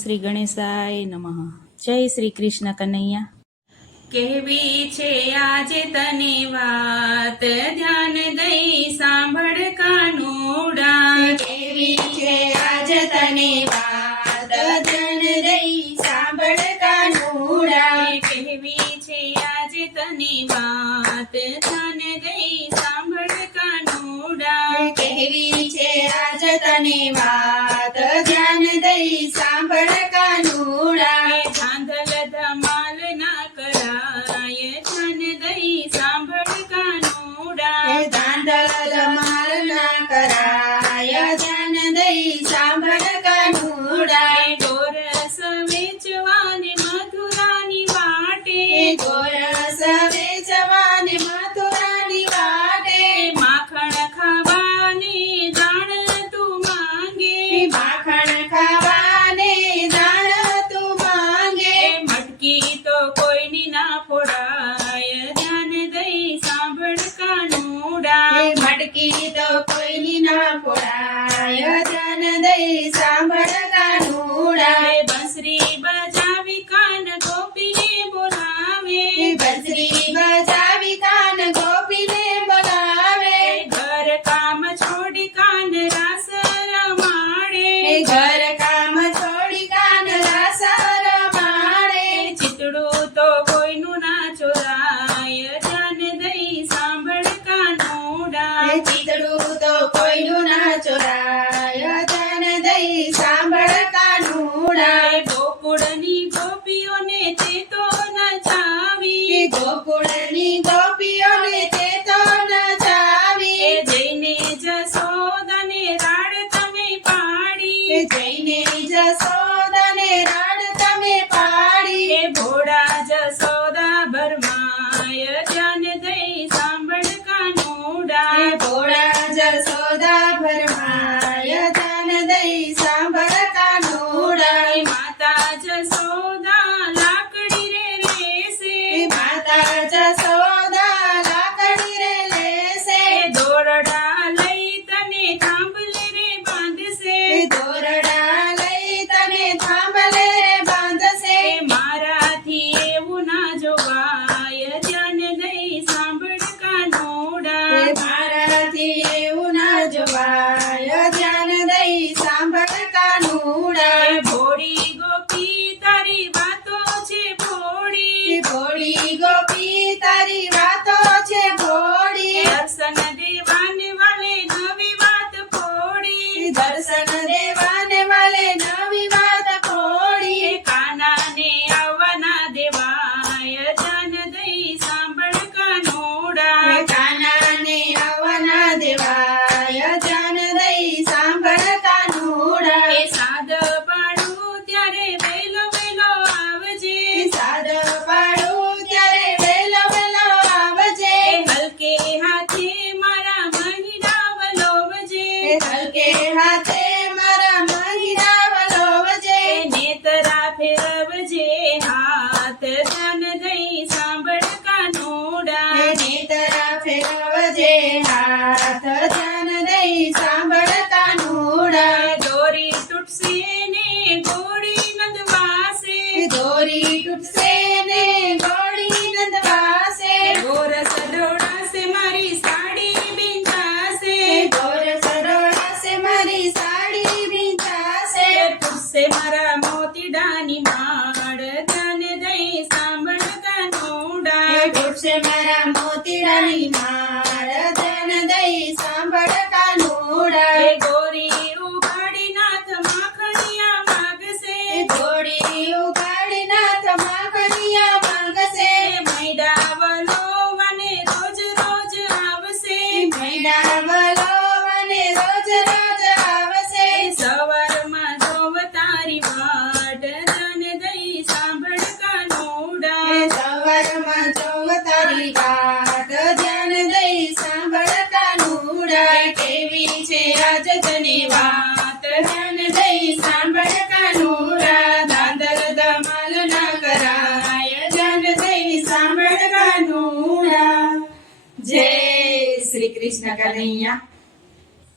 શ્રી ગણેશાય નમઃ. જય શ્રી કૃષ્ણ કનૈયા. કેવી છે આજે તને વાત, ધ્યાન દઈ સાંભળ કાનુડા. કેવી છે આજ તને વાત, ધ્યાન દઈ સાંભળ કાનુડા. કેવી છે આજે તને વાત, ધ્યાન દઈ સાંભળ કાનુડા. કેવી છે આજ તને વાત, ધ્યાન દઈ સાંભળ કાનુડા. ધાંધલ ધમાલ ના કરાય, ધ્યાન દઈ સાંભળ કાનુડા. ધાંધલ ધમાલ ના કરાય, ધ્યાન દઈ સાંભળ કાનુડા. ગોરસ વેચવાને મથુરાની વાટે, ગોરસ વેચવાને મથુરાની વાટે. માખણ ખાવાને દાણ તું માંગે, માખણ ખાવાને દાણ તું માંગે. મટકી તો કોઈની ના ફોડાય, ધ્યાન દઈ સાંભળ કાનુડા. મટકી તો કોઈની ના ફોડાય, ધ્યાન દઈ સાંભળ કાનુડા. બંસરી બજાવી કાન ગોપીને બોલાવે, બંસરી બજાવી કાન ગોપીને બોલાવે. ઘર કામ છોડી કાન રાસ રમાડે, ઘર કામ છોડી કાન રાસ રમાડે. ચિતડું તો કોઈનું ના ચોરાય, ધ્યાન દઈ સાંભળ કાનુડા. ચીતડું તો કોઈનું ના ચોરાય, ધ્યાન દઈ સાંભળ કાનુડા. ગોકુળની ગોપીઓને તે તો નચાવી, ગોકુળની ગોપીઓને તે તો નચાવી. જઈને જશોદાને રાડ તમે પાડી, જઈને જશોદાને રાડ તમે પાડી. ભોળા જશોદા ભરમાય, ધ્યાન દઈ સાંભળ કાનુડા. ભોળા જશોદા ભરમાય, ધ્યાન દઈ સાંભળ કાનુડા. માતા જશોદા લાકડી રે લેશે, માતા જશોદા લાકડી રે લેશે. દોરડા લઈ તને થાંભલે રે બાંધશે, દોરડા લઈ તને થાંભલે બાંધશે. મારાથી એવું ના જોવાય, ધ્યાન દઈ સાંભળ કાનુડા. મારાથી એવું ના જોવાય, ધ્યાન દઈ સાંભળ કાનુડા. ભોળી ગોપી તારી વાતો છે ભોળી, ભોળી ગોપી તારી વાતો છે ભોળી. દર્શન દેવાને વાલે નવી વાત ફોડી, દર્શન દેવાને વાલે નવી વાત ખોડી. કાનાને આવવાના દેવાય, ધ્યાન દઈ સાંભળ કાનુડા. કાનાને આવવાના દેવાય, ધ્યાન દઈ સાંભળ કાનુડા. સાદ પાડું ત્યારે વેલો વેલો આવજે, સાદ પાડું ત્યારે વેલો વેલો આવજે. હલકે હાથે મારા મહિના વલોવજે, હલકે હાથે મારા મહિના વલોવજે. નેતરા ફેરવજે હાથ, ધ્યાન દઈ સાંભળ કાનુડા. નેતરા ફેરવજે હાથ, ધ્યાન દઈ સાંભળ કાનુડા. દોરી તૂટશે ને ગોળી નંદવાસે, દોરી તૂટશે ને ગોળી નંદવાસે. ગોરસ દોડાશે મારી સાડી બિંધાશે, ગોરસ દોડાશે મારી સાડી ભીંજાશે. તૂટશે મારા મોતીડાની માળ, ધ્યાન દઈ સાંભળ કાનુડા. તૂટશે મારા મોતીડાની માળ, ધ્યાન દઈ સાંભળ કાનુડા. ગોરી ઉઘાડી નાથ માખણિયા માગશે, ઘોડી ઉગાડી નાથ માખણિયા માંગશે. મૈડા વલોવાને રોજ રોજ આવશે, મૈડા વલોવાને રોજ રોજ આવશે. સવારમાં જોવ તારી વાટ, ધ્યાન દઈ સાંભળ કાનુડા. સવારમાં જોવ તારી વાટ, ધ્યાન દઈ સાંભળ કાનુડા. કેવી છે આજ તને વાત, ધ્યાન દઈ સાંભળ કાનુડા. ધાંધલ ધમાલ ના કરાય, ધ્યાન દઈ સાંભળ કાનુડા. જય શ્રી કૃષ્ણ કનૈયા.